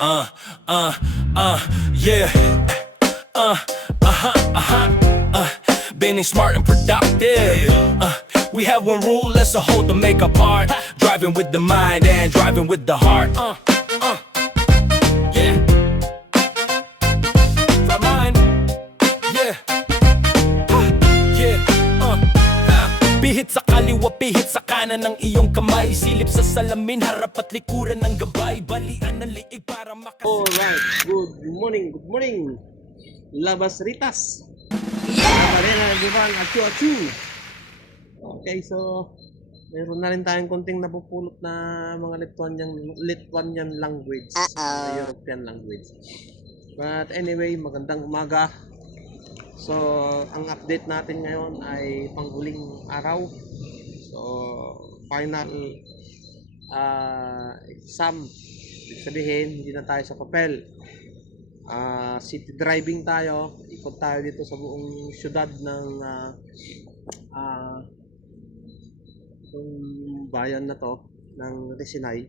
Uh, yeah. Being smart and productive. We have one rule, let's hold to make a part. Driving with the mind and driving with the heart. Yeah. Drive mine. Yeah. Yeah. Pihit sa kaliwa, pihit sa kanan ng iyong kamay. Silip sa salamin, harap at likuran ng gabay. Balian ng liig para Alright, good morning. Labas Ritas. Marina, Divan, achu. Okay, so meron na rin tayong konting napupulot na mga Lithuanian language, European language. But anyway, magandang umaga. So, ang update natin ngayon ay panghuling araw. So, final exam. Ibig sabihin, hindi na tayo sa papel. City driving tayo. Ikot tayo dito sa buong syudad ng itong bayan na to ng Resinay.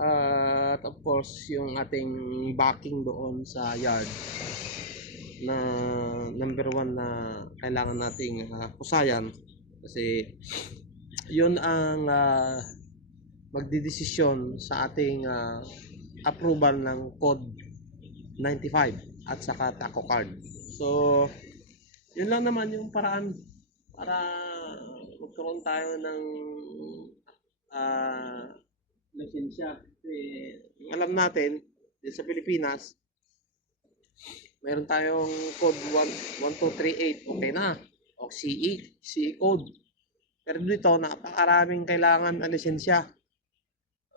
At of course, yung ating backing doon sa yard na number 1 na kailangan nating pusayan kasi yun ang magdidesisyon sa ating approval ng Code 95 at saka taco card. So, yun lang naman yung paraan para magkaroon tayo ng lisensya. Kasi alam natin, din sa Pilipinas, mayroon tayong code 1238, okay na. O CE code. Pero dito, napakaraming kailangan na lisensya.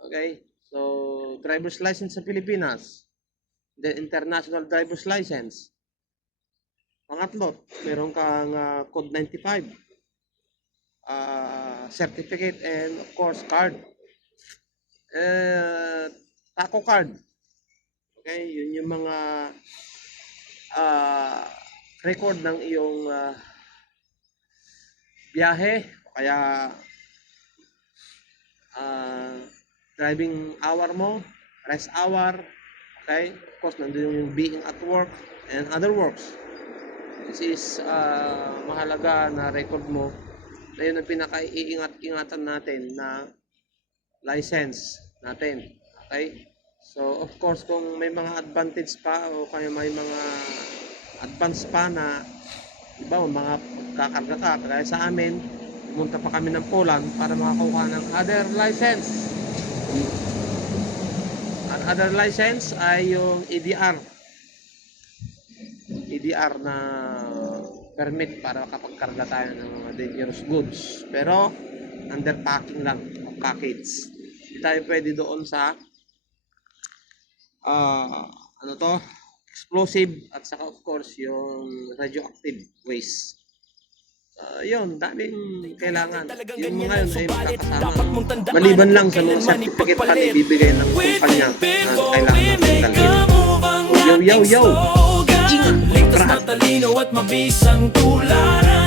Okay? So, driver's license sa Pilipinas. Then, international driver's license. Pangatlo, meron kang code 95. Certificate and of course, card. Taco card. Okay? Yun yung mga record ng iyong biyahe. Kaya driving hour mo, rest hour, okay? Of course, nandun yung being at work and other works. This is mahalaga na record mo. Na yun ang pinaka-iingat-ingatan natin na license natin. Okay? So, of course, kung may mga advantage pa o kaya may mga advance pa na iba, mga kakarga ka, kaya sa amin, pumunta pa kami ng Poland para makakuha ng other license. Ang other license ay yung EDR na permit para kapagkarga tayo ng mga dangerous goods. Pero under packing lang o package. Hindi tayo pwede doon sa explosive at saka of course yung radioactive waste. Yun, daming kailangan. Yung mga yun ay makakasama. Maliban lang sa mga certificate pa na ibibigay ng kumpanya na kailangan natin dalhin. Yo! Ligtas, matalino at mabisang tularan.